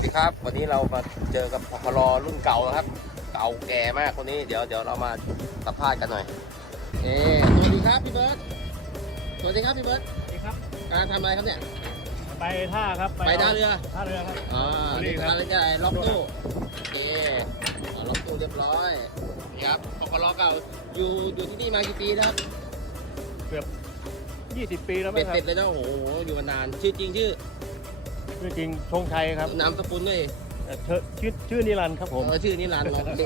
วัสดีครับ วันนี้เรามาเจอกับพคลรุ่นเก่าแล้วครับ เก่าแก่มากคนนี้เดี๋ยวเดี๋ยวเรามาสัมภาษณ์กันหน่อยเอ๊สวัสดีครับพี่เบิร์ตสวัสดีครับพี่เบิร์ตนี่ครับกำลังทำอะไรครับเนี่ยไปท่าครับไปท่าเรือท่าเรือครับอ่านี่นี่คครัรับบจะล็อกตู้โอเคอ่าล็อกตู้เรียบร้อยนี่ครับพคลเก่าอยู่อยู่ที่นี่มากี่ปีแล้วครับเกือบ20 ปีแล้วมั้เป็งดครับเป็ดเลยนะโอ้โหอยู่มานานชื่อจริงชื่อ ชื่อจริงชงชัยครับนามสกุลด้วยเอ่อเธอชื่อชื่อนิรันดร์ครับผมเออชื่อนิรันดร์โอเค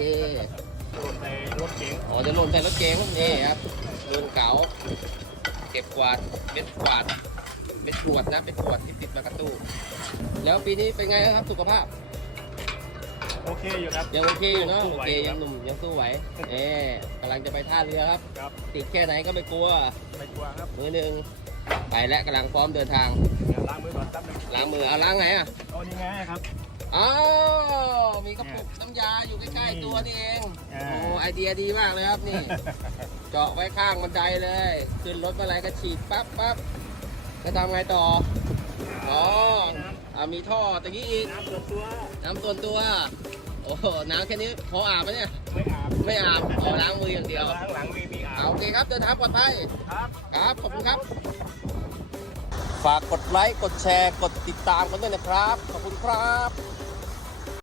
ในรถเก๋งอ๋อจะหล่นใส่รถเก๋งนี่ครับรุ่นเก่าเก็บกวาดเม็ดกวาดเม็ดกวดนะเป็นกวดที่ติดมากระตู้แล้วปีนี้เป็นไงครับสุขภาพ โอเคอยู่ครับ ยังโอเคอยู่เนาะสู้โอไหวเคอยู่ครัยับ งหนุ่มยังสู้ไหวเอ๊กำลังจะไปท่าเรือครับ ครับติดแค่ไหนก็ไม่กลัวไม่กลัวครับมือหนึ่งไปและกำลังพร้อมเดินทางางมือเอาล้างไหนอะเอานี่ไงครับอ้าวมีกระปุกน้ำยาอยู่ใกล้ๆตัวนี่เองอ่าโอ้ไอเดียดีมากเลยครับนี่ เจาะไว้ข้างบันไดเลย ขึ้นรถเมื่อไหรก็ฉีดปั๊บปั๊บจะทำไงต่อ อ๋ออ่ามีท่อตะกี้อีก น้ำส่วนตัว น้ำส่วนตัว โอ้โหน้ำแค่นี้พออาบไหมเนี่ย ไม่อาบ ไม่อาบเอาล้างมืออย่างเดียวล้างหลังมีมีอาเอาบโอเคครับเดินทางปลอดภัย ครับ ครับ ขอบคุณครับ ฝากกดไลค์ กดแชร์ กดติดตามกันด้วยนะครับ ขอบคุณครับ